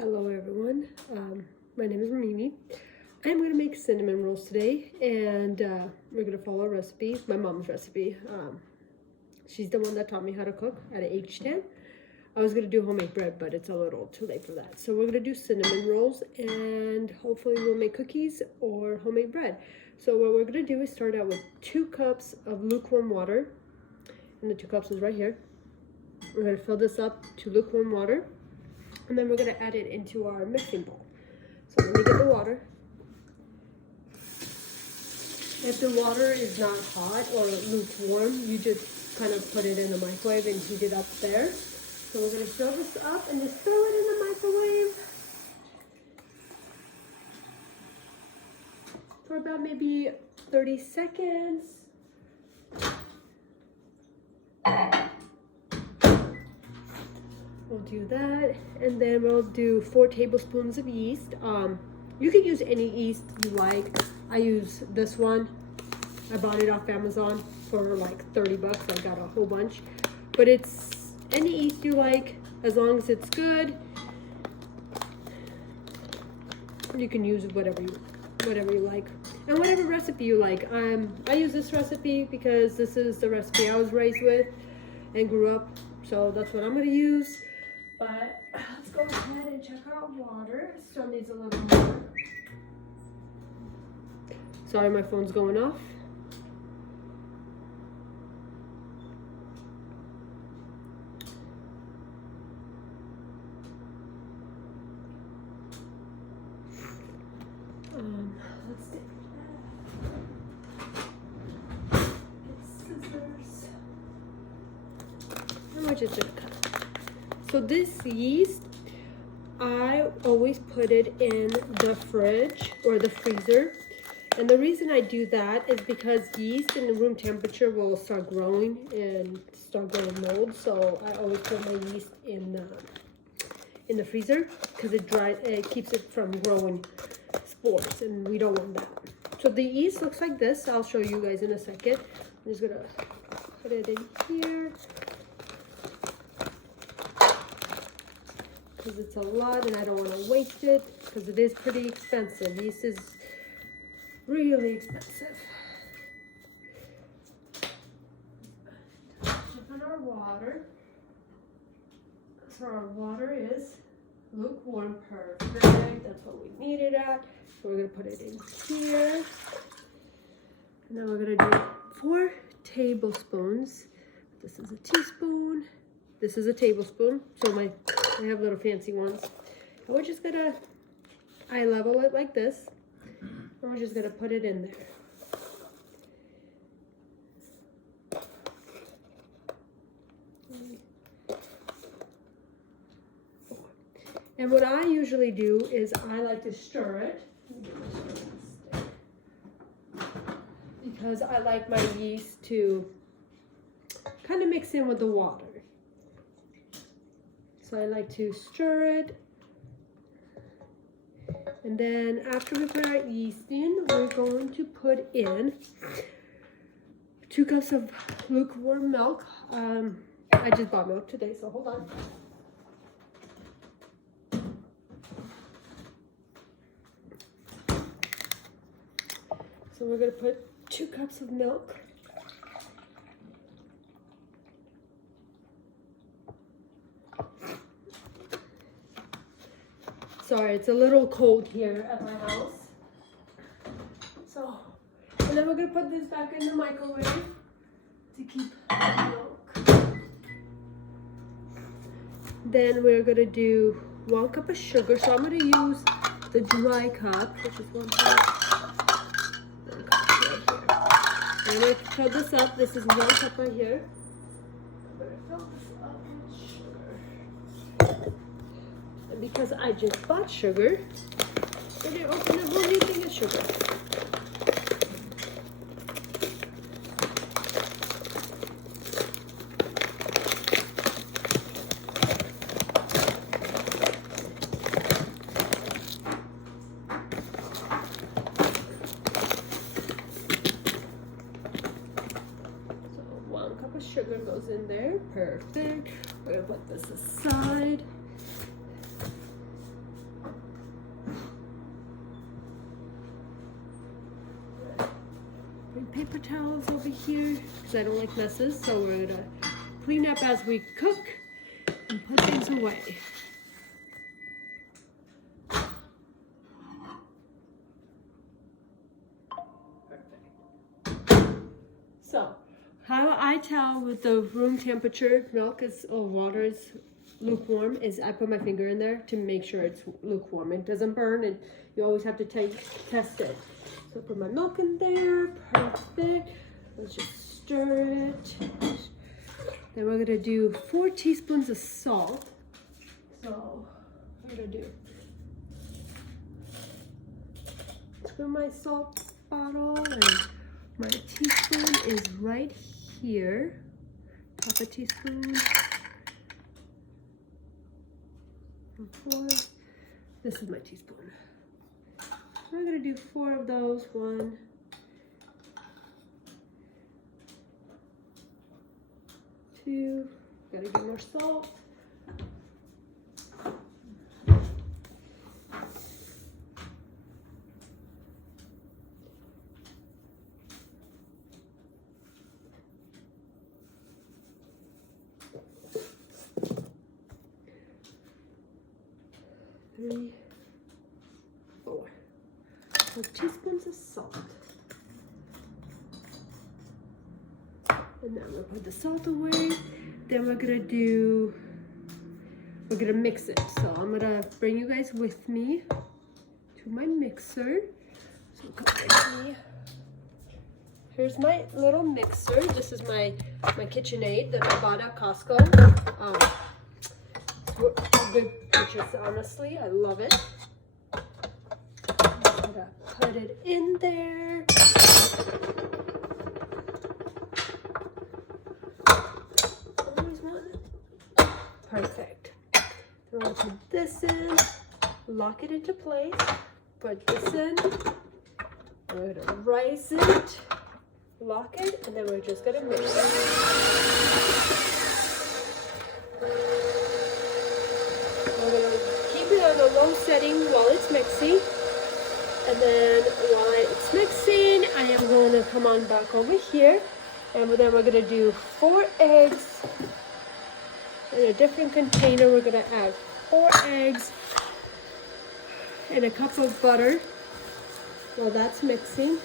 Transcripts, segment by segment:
Hello everyone, my name is Mimi. I'm going to make cinnamon rolls today, and we're going to follow a recipe, my mom's recipe. She's the one that taught me how to cook at an age 10. I was going to do homemade bread, but it's a little too late for that. So we're going to do cinnamon rolls, and hopefully we'll make cookies or homemade bread. So what we're going to do is start out with 2 cups of lukewarm water, and the 2 cups is right here. We're going to fill this up to lukewarm water, and then we're going to add it into our mixing bowl. So let me get the water. If the water is not hot or lukewarm, you just kind of put it in the microwave and heat it up there. So we're going to fill this up and just throw it in the microwave for about maybe 30 seconds. We'll do that, and then we'll do 4 tablespoons of yeast. You can use any yeast you like. I use this one. I bought it off Amazon for like 30 bucks. I got a whole bunch, but it's any yeast you like as long as it's good. You can use whatever you like, and whatever recipe you like. I use this recipe because this is the recipe I was raised with and grew up, so that's what I'm gonna use. But let's go ahead and check our water. Still needs a little more. Sorry, my phone's going off. Let's take that. Get scissors. And we're just gonna cut. So this yeast, I always put it in the fridge or the freezer. And the reason I do that is because yeast in the room temperature will start growing and start growing mold. So I always put my yeast in the freezer because it keeps it from growing spores, and we don't want that. So the yeast looks like this. I'll show you guys in a second. I'm just gonna put it in here, because it's a lot and I don't want to waste it because it is pretty expensive. Yeast is really expensive. Check on our water. So our water is lukewarm, perfect. That's what we need it at. So we're gonna put it in here. And then we're gonna do 4 tablespoons. This is a teaspoon. This is a tablespoon. So I have little fancy ones. And we're just gonna eye level it like this. And we're just gonna put it in there. And what I usually do is I like to stir it. Because I like my yeast to kind of mix in with the water. So I like to stir it. And then after we put our yeast in, we're going to put in 2 cups of lukewarm milk. I just bought milk today, so hold on. So we're going to put 2 cups of milk. Sorry, it's a little cold here at my house. So, and then we're going to put this back in the microwave to keep the milk. Then we're going to do 1 cup of sugar. So I'm going to use the dry cup, which is 1 cup. I'm going to fill this up. This is 1 cup right here. I'm going to fill this up with sugar. And because I just bought sugar, we're going to open a whole new thing of sugar. Sugar goes in there, perfect. We're gonna put this aside. paper towels over here because I don't like messes. So we're gonna clean up as we cook and put things away. So, how I tell with the room temperature milk is or water is lukewarm is I put my finger in there to make sure it's lukewarm. It doesn't burn, and you always have to test it. So put my milk in there, perfect. Let's just stir it. Then we're gonna do 4 teaspoons of salt. So I'm gonna do. Screw my salt bottle and my teaspoon is right here. Half a teaspoon. 4. This is my teaspoon. I'm gonna do 4 of those. 1, 2. Gotta get more salt. 3, 4. 4 teaspoons of salt. And now we'll put the salt away. Then we're gonna mix it. So I'm gonna bring you guys with me to my mixer. So come with me. Here's my little mixer. This is my KitchenAid that I bought at Costco. It's a good purchase, honestly. I love it. I'm gonna put it in there. Perfect. Then we'll put this in, lock it into place, put this in, we're gonna rise it, lock it, and then we're just gonna mix it. We're gonna keep it on a low setting while it's mixing, and then while it's mixing, I am gonna come on back over here, and then we're gonna do 4 eggs. In a different container, we're gonna add 4 eggs and a cup of butter while that's mixing.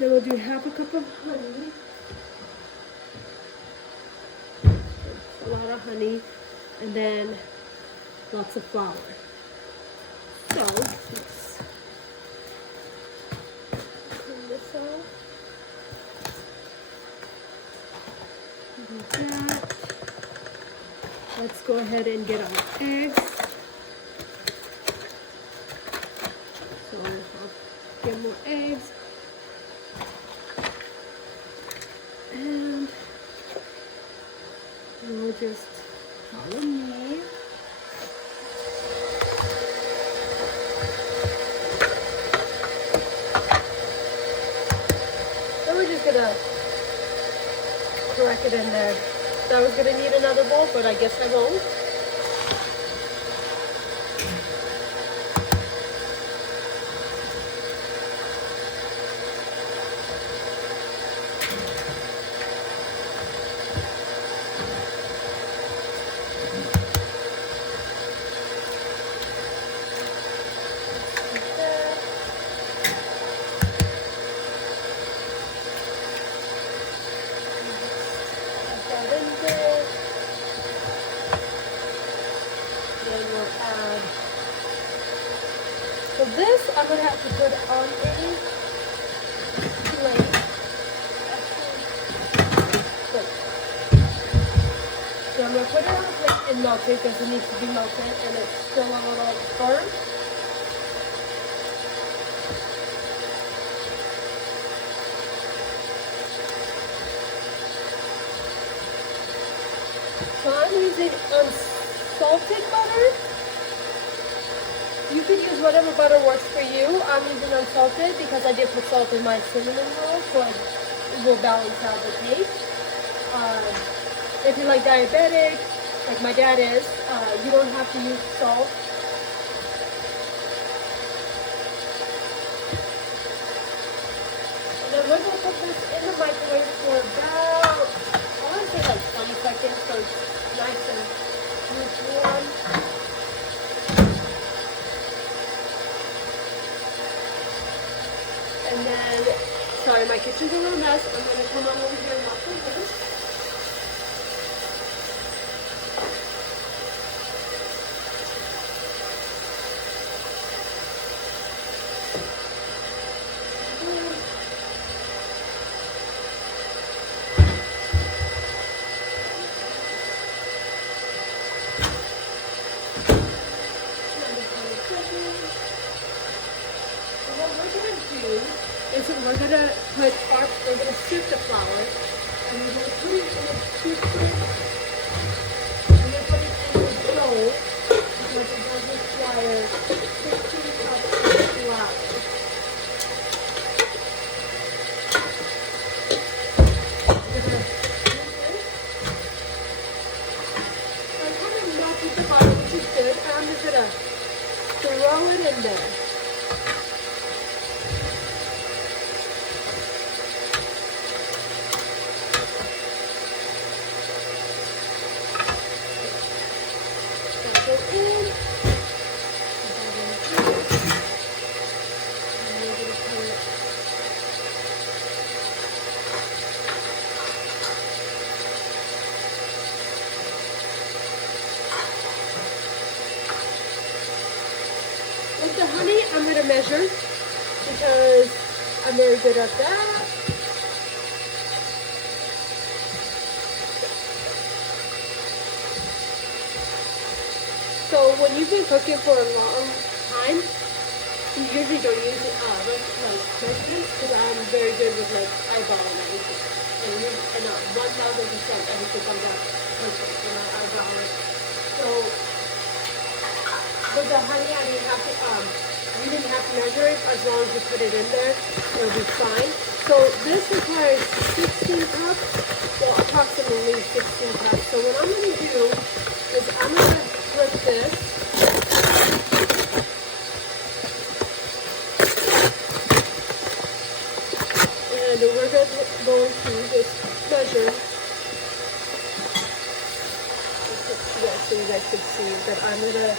Then we'll do half a cup of honey. A lot of honey, and then lots of flour. So let's clean this out. That. Let's go ahead and get our eggs. So I'll get more eggs. And we'll just follow me. Then we're just gonna crack it in there. I was gonna need another bowl, but I guess I won't. So this I'm going to have to put on a plate. So I'm going to put it on a plate and melt it because it needs to be melted and it's still a little firm. So I'm using unsalted butter. You could use whatever butter works for you. I'm using unsalted because I did put salt in my cinnamon roll, so it will balance out the taste. If you're like diabetic, like my dad is, you don't have to use salt. microwave for about, I want to say like 20 seconds, so it's nice and lukewarm. And then, sorry, my kitchen's a little mess. I'm going to come on over here and wash my hands. Is that we're gonna sift the flour and we're gonna put it in a sifter and then put it in the dough because it does require 16 cups of flour. We're gonna I kind of melted the butter, which is good, and I'm just gonna throw it in there. With the honey, I'm going to measure because I'm very good at that. So when you've been cooking for a long time, you usually don't use measurements because I'm very good with like eyeball and everything. And 1000% everything comes out perfect when I eyeball it. So with the honey, I didn't have to, you didn't have to measure it. As long as you put it in there, it'll be fine. So this requires 16 cups, well, approximately 16 cups. So what I'm going to do is I'm going to flip this. And we're going to just measure. So you guys can see that I'm going to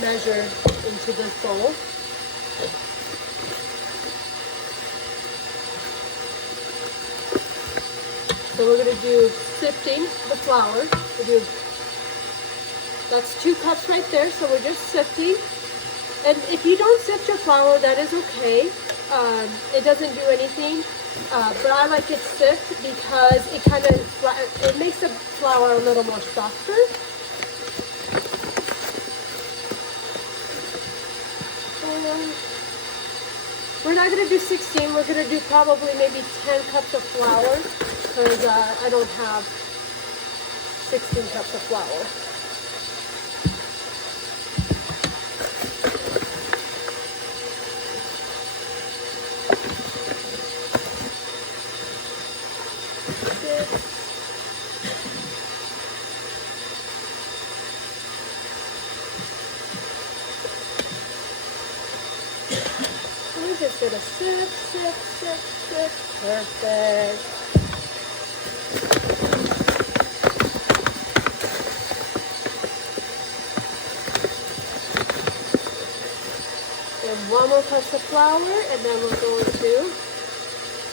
measure into this bowl. So we're going to do sifting the flour. That's 2 cups right there, so we're just sifting. And if you don't sift your flour, that is okay. It doesn't do anything. But I like it sift because it makes the flour a little more softer. We're not going to do 16, we're going to do probably maybe 10 cups of flour because I don't have 16 cups of flour. We're just gonna sift. Perfect. And 1 more cup of flour, and then we're going to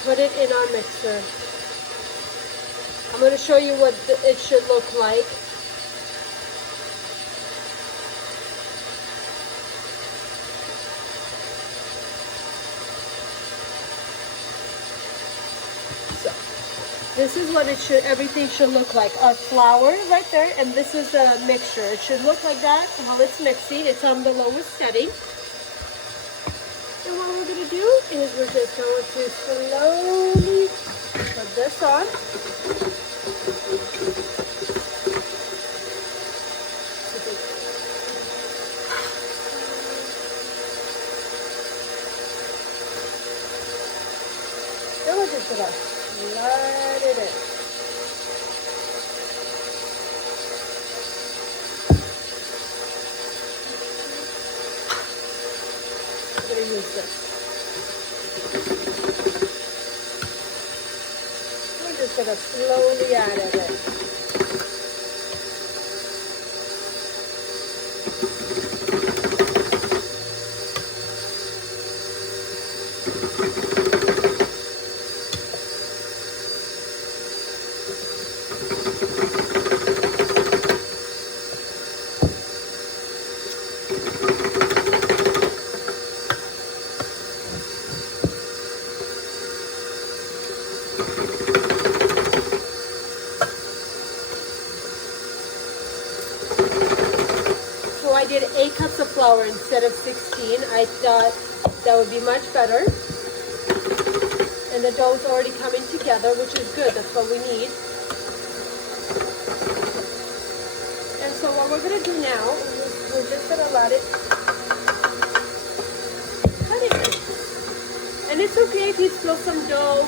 put it in our mixer. I'm going to show you what it should look like. This is what everything should look like. Our flour right there, and this is a mixture. It should look like that while it's mixing. It's on the lowest setting. And what we're going to do is we're just going to slowly put this on. Then we're just going to slide it in. I'm going to use this. gonna slowly add it. I did 8 cups of flour instead of 16. I thought that would be much better. And the dough's already coming together, which is good. That's what we need. And so what we're going to do now is we're just going to let it cut it. And it's okay if you spill some dough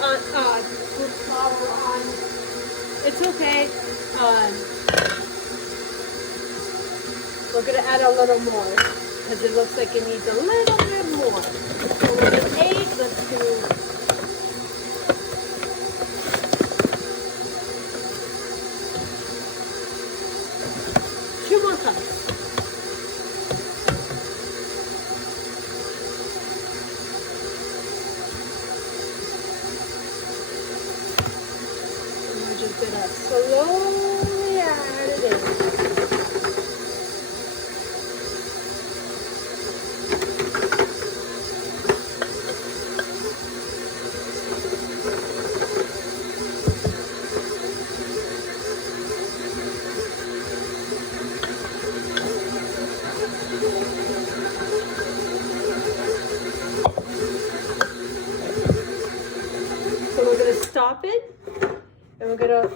on, with flour on. It's okay. We're going to add a little more because it looks like it needs a little bit more. So we're at 8. Let's do 2 more cups. And we're just going to slowly add it in. So we're going to stop it, and we're going to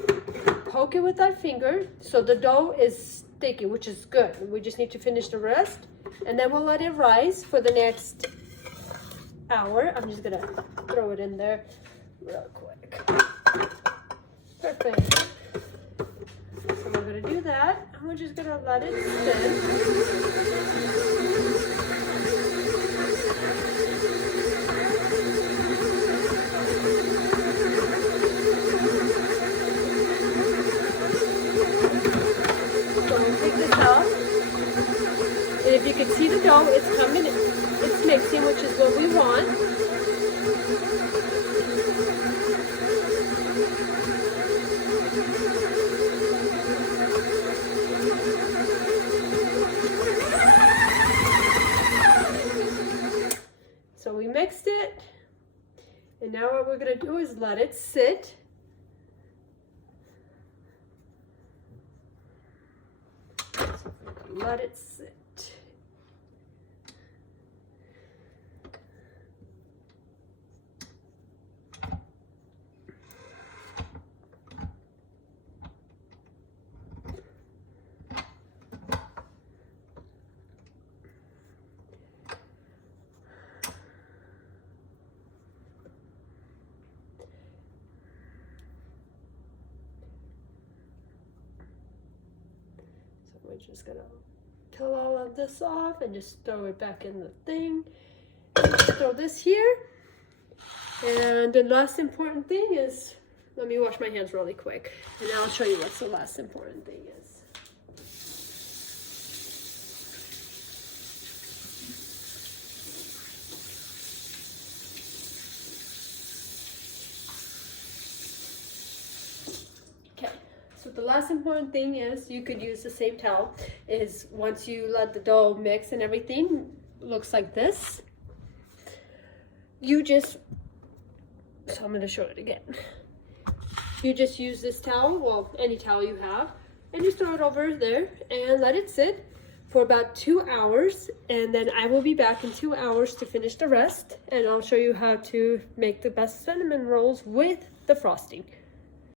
poke it with our finger so the dough is sticky, which is good. We just need to finish the rest, and then we'll let it rise for the next hour. I'm just going to throw it in there real quick. Perfect. So we're going to do that, and we're just going to let it sit. And if you can see the dough, it's coming, it's mixing, which is what we want. So we mixed it, and now what we're going to do is let it sit. Let it sit. So we're just gonna peel all of this off and just throw it back in the thing. Just throw this here. And the last important thing is, let me wash my hands really quick, and I'll show you what's the last important thing is. So the last important thing is, you could use the same towel, is once you let the dough mix and everything looks like this, you just, so I'm going to show it again. You just use this towel, well, any towel you have, and just throw it over there and let it sit for about 2 hours, and then I will be back in 2 hours to finish the rest, and I'll show you how to make the best cinnamon rolls with the frosting.